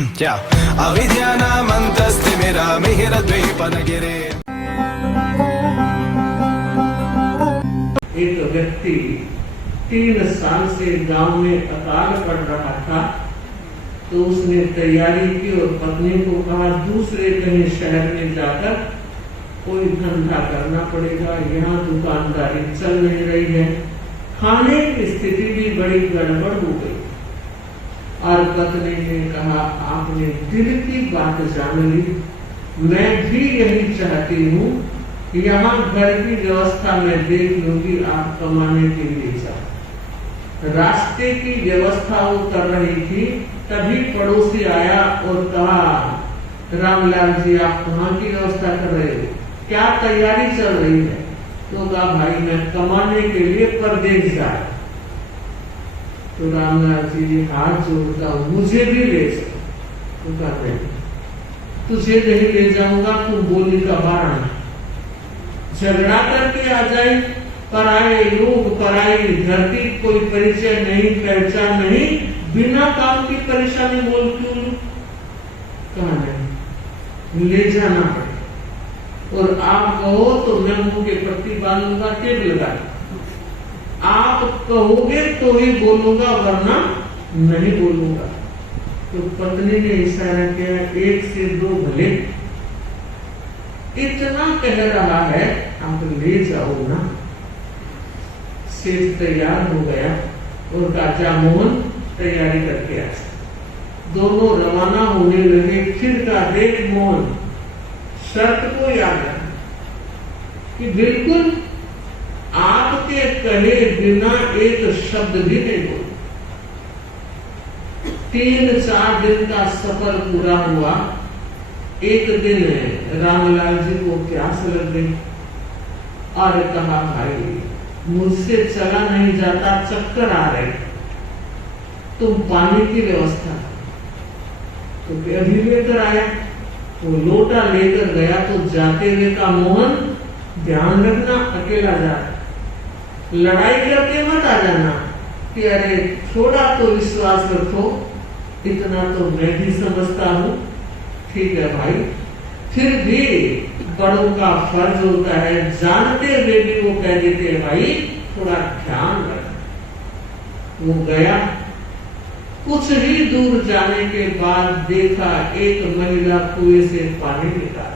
क्या अविद्यानामन्तस्तिमिरामिहिरद्वीपनगिरे। एक व्यक्ति 3 साल से गांव में अकाल पड़ रहा था, तो उसने तैयारी की और पत्नी को कहा दूसरे कहीं शहर में जाकर कोई धंधा करना पड़ेगा, यहाँ दुकानदारी चल नहीं रही है। खाने की स्थिति भी बड़ी गड़बड़ हो गई और पत्नी ने कहा आपने दिल की बात जान ली, मैं भी यही चाहती हूँ, यहाँ घर की व्यवस्था मैं देख लूंगी, आप कमाने के लिए जाओ। रास्ते की व्यवस्था वो कर रही थी, तभी पड़ोसी आया और कहा रामलाल जी आप कहाँ की व्यवस्था कर रहे हो, क्या तैयारी चल रही है? तो कहा भाई मैं कमाने के लिए परदेश जा रहा। तो रामलाल जी हाथ जोड़ता मुझे भी ले चलो। तो कहते तुझे नहीं ले जाऊंगा, तू बोली का बारण झगड़ा करके आ जाए, पराए लोग पराई धरती, कोई परिचय नहीं पहचान नहीं, बिना काम की परेशानी बोल क्यों? कहा नहीं, ले जाना है और आप कहो तो मैं मुंह के पट्टी बांधूंगा, टेप लगा। आप कहोगे तो ही बोलूंगा, वरना नहीं बोलूंगा। तो पत्नी ने इशारा किया 1 से 2 भले, इतना कह रहा है आप ले जाओ ना। सेठ तैयार हो गया और काचा मोहन तैयारी करके आया। दोनों रवाना होने लगे। फिर का देख मोहन शर्त को याद रखना कि बिल्कुल आपके कहे बिना एक शब्द भी नहीं बोल। 3-4 दिन का सफर पूरा हुआ। एक दिन रामलाल जी को प्यास लग गई और कहा भाई मुझसे चला नहीं जाता, चक्कर आ रहे, तुम पानी की व्यवस्था। तो अभी लेकर आया, वो लोटा लेकर गया। तो जाते हुए का मोहन ध्यान रखना अकेला जा, लड़ाई करके मत आ जाना कि अरे थोड़ा तो विश्वास रखो, इतना तो मैं भी समझता हूँ। ठीक है भाई, फिर भी बड़ों का फर्ज होता है, जानते हुए भी वो कह देते हैं भाई थोड़ा ध्यान रखना। वो गया, कुछ ही दूर जाने के बाद देखा एक महिला कुएं से पानी निकाल।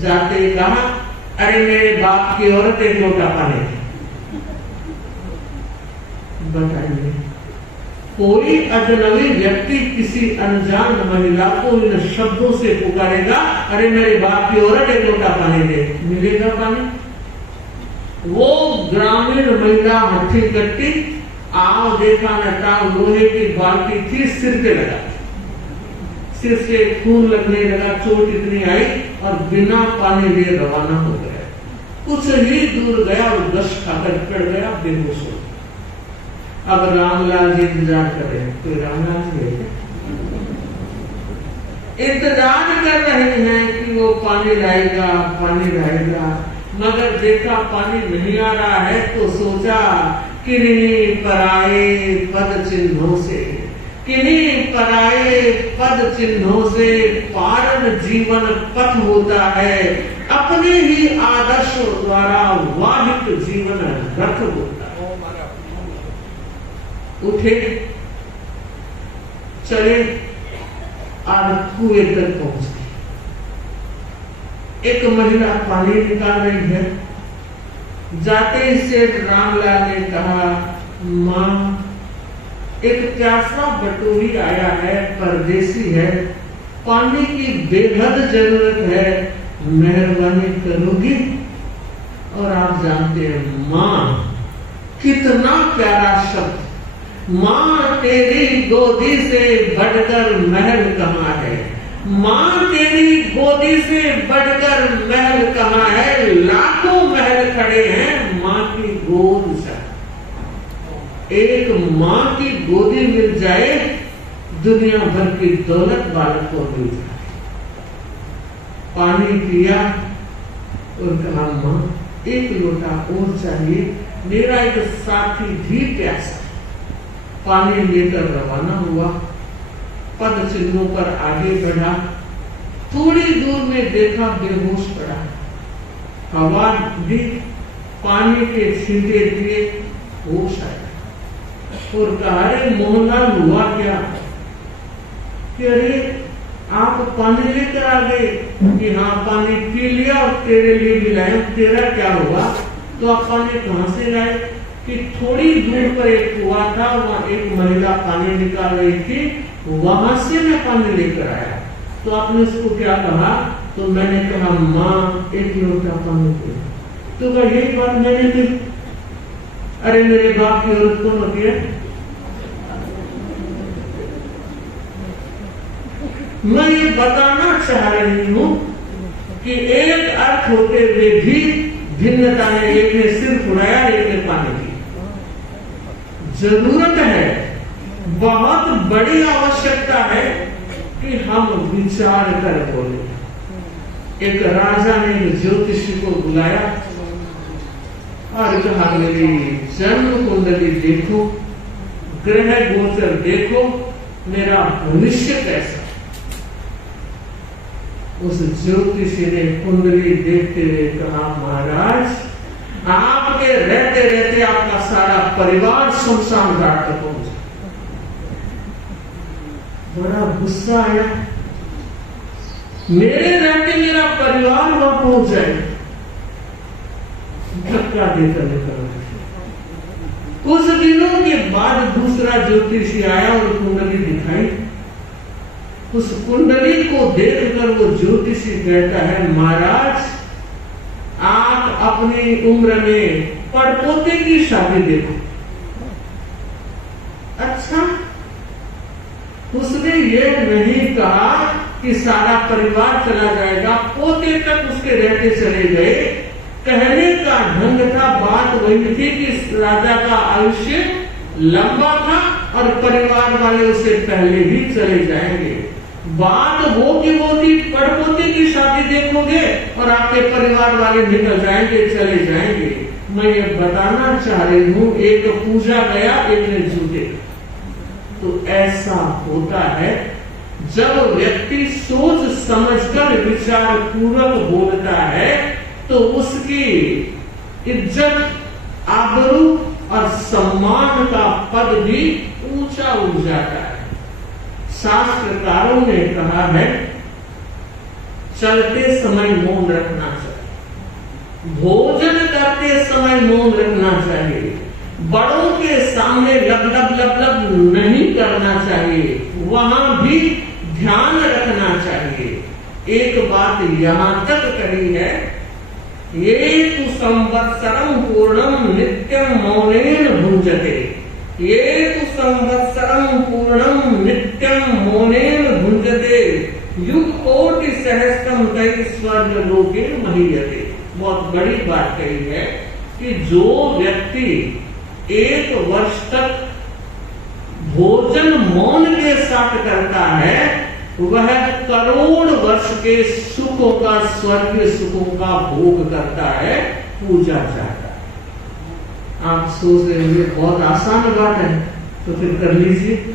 जाते कहा अरे मेरे बाप की औरत एक लोटा पानी। बताइए कोई अजनबी व्यक्ति किसी अनजान महिला को इन शब्दों से पुकारेगा अरे मेरे बाप की औरत एक लोटा पानी दे, मिलेगा पानी? वो ग्रामीण महिला हठी कट्टी, आओ देखा नटा, लोहे की बाल्टी थी, सिर पे लगा, सिर से खून लगने लगा, चोट इतनी आई और बिना पानी लिए रवाना हो गया। कुछ ही दूर गया और गश खाकर पड़ गया, बेहोश हो। अब रामलाल जी इंतजार कर रहे हैं, कोई रामलाल जी इंतजार कर रहे हैं कि वो पानी लाएगा, पानी लाएगा, मगर देखा पानी नहीं आ रहा है तो सोचा किन्हीं पराए पद चिन्हों से, किन्हीं पराए पद चिन्हों से पारण जीवन पथ होता है, अपने ही आदर्श द्वारा वाहित जीवन रथ होता है। उठे, चले और कुएं तक पहुंच गए। एक महिला पानी निकाल रही है। जाते ही सेठ रामलाल ने कहा माँ एक प्यासा बटोही आया है, परदेसी है, पानी की बेहद जरूरत है, मेहरबानी करोगी? और आप जानते हैं माँ कितना प्यारा शब्द, माँ तेरी गोदी से बढ़कर महल कहाँ है, माँ तेरी गोदी से बढ़कर महल कहाँ है, लाखों महल खड़े हैं माँ की गोद से। एक माँ की गोदी मिल जाए, दुनिया भर की दौलत बालक को मिल जाए। पानी पिया और कहा माँ एक लोटा और चाहिए, मेरा एक साथी भी प्यासा। पानी लेकर रवाना हुआ। पद चिन्हों पर आगे बढ़ा। थोड़ी दूर में देखा बेहोश पड़ा, हवा दी, पानी के छींटे दिए, होश आया और कहा, अरे मोहनलाल हुआ क्या? कि अरे आप पानी लेकर आ गए कि हाँ पानी पी लिया और तेरे लिए भी लाए। तेरा क्या हुआ? तो आप पानी कहाँ से लाए? कि थोड़ी दूर पर एक कुआं था, वहाँ एक महिला पानी निकाल रही थी, वहां से मैं पानी लेकर आया। तो आपने उसको क्या कहा? तो मैंने कहा, माँ एक लोटा पानी दे। तो कहा, यही बात मैंने की। अरे मेरे बाप की औरत कौन होती है? मैं ये बताना चाह रही हूं कि एक अर्थ होते हुए भी भिन्नता ने, एक ने सिर उड़ाया, एक ने पानी की। जरूरत है, बहुत बड़ी आवश्यकता है कि हम विचार कर बोले। एक राजा ने एक ज्योतिषी को बुलाया और कहा, मेरी जन्म कुंडली देखो, ग्रह गोचर देखो, मेरा भविष्य कैसा। उस ज्योतिषी ने कुंडली देखते हुए कहा, महाराज आपके रहते रहते आपका सारा परिवार शमशान घाट तक पहुंचा। बड़ा गुस्सा आया, मेरे रहते मेरा परिवार वहां पहुंच जाए। धक्का देकर निकल। कुछ दिनों के बाद दूसरा ज्योतिषी आया और कुंडली दिखाई। उस कुंडली को देखकर वो ज्योतिषी कहता है, महाराज आप अपनी उम्र में पड़पोते की शादी देखो। अच्छा, उसने ये नहीं कहा कि सारा परिवार चला जाएगा, पोते तक उसके रहते चले गए। कहने का ढंग था, बात वही थी कि राजा का आयुष्य लंबा था और परिवार वाले उससे पहले ही चले जाएंगे। बात वो की वो थी, पड़पोते की शादी देखोगे और आपके परिवार वाले निकल जाएंगे, चले जाएंगे। मैं ये बताना चाह रही हूँ, एक पूजा गया, एक ने जूते। तो ऐसा होता है जब व्यक्ति सोच समझकर विचार पूर्वक बोलता है तो उसकी इज्जत, आबरू और सम्मान का पद भी ऊंचा उठ जाता है। शास्त्रकारों ने कहा है, चलते समय मौन रखना चाहिए, भोजन करते समय मौन रखना चाहिए, बड़ों के सामने लब लब नहीं करना चाहिए, वहां भी ध्यान रखना चाहिए। एक बात यहां तक कही है, ये तु संवत्सरम पूर्णम नित्यम मौनेन भुंजते। ये तु संवत्सरम पूर्णम नित्यम मौनेन भुंजते, युग कोटि सहस्त्रम तै स्वर्ग लोके महीयते। बहुत बड़ी बात कही है कि जो व्यक्ति 1 वर्ष तक भोजन मौन के साथ करता है, वह करोड़ वर्ष के सुखों का, स्वर्गीय सुखों का भोग करता है, पूजा चाहता है। आप सोच रहे होंगे बहुत आसान बात है, तो फिर कर लीजिए,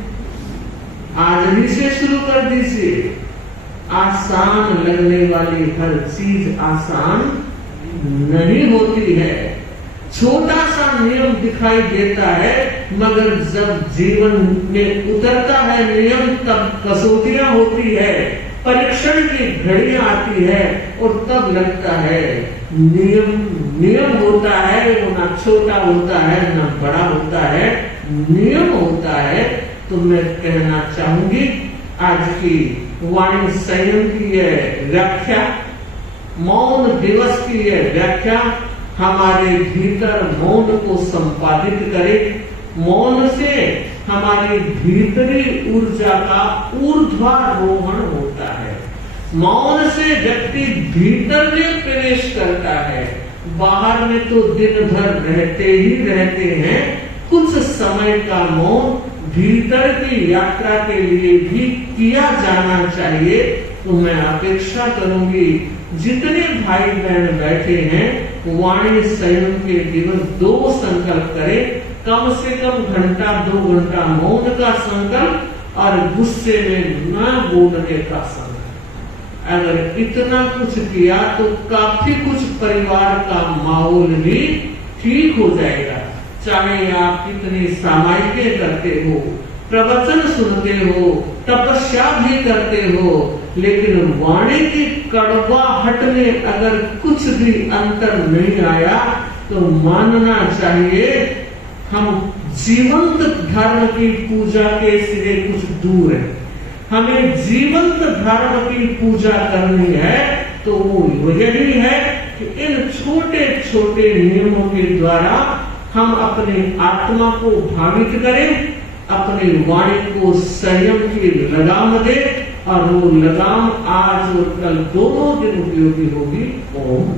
आज ही से शुरू कर दीजिए। आसान लगने वाली हर चीज आसान नहीं होती है। छोटा सा नियम दिखाई देता है, मगर जब जीवन में उतरता है नियम, तब कसौटियां होती है, परीक्षण की घड़ियां आती है और तब लगता है नियम होता है, वो ना छोटा होता है ना बड़ा होता है, नियम होता है। तो मैं कहना चाहूंगी, आज की वाणी संयम की यह व्याख्या, मौन दिवस की यह व्याख्या हमारे भीतर मौन को संपादित करे। मौन से हमारी भीतरी ऊर्जा का ऊर्ध्वारोहण होता है। मौन से व्यक्ति भीतर में प्रवेश करता है। बाहर में तो दिन भर रहते ही रहते हैं, कुछ समय का मौन भीतर की यात्रा के लिए भी किया जाना चाहिए। तो मैं अपेक्षा करूंगी, जितने भाई बहन बैठे हैं, वाणी संयम के दिवस 2 संकल्प करें, कम से कम घंटा 2 घंटा मौन का संकल्प और गुस्से में न बोलने का समय। अगर इतना कुछ किया तो काफी कुछ परिवार का माहौल भी ठीक हो जाएगा। चाहे आप कितनी सामायिकें करते हो, प्रवचन सुनते हो, तपस्या भी करते हो, लेकिन वाणी की कड़वाहट में अगर कुछ भी अंतर नहीं आया तो मानना चाहिए हम जीवंत धर्म की पूजा के सिरे कुछ दूर है। हमें जीवंत धर्म की पूजा करनी है तो वो यही है कि इन छोटे छोटे नियमों के द्वारा हम अपने आत्मा को भावित करें, अपनी वाणी को संयम की लगाम दे, और वो लगाम आज और कल दोनों दिन उपयोगी होगी। ओम।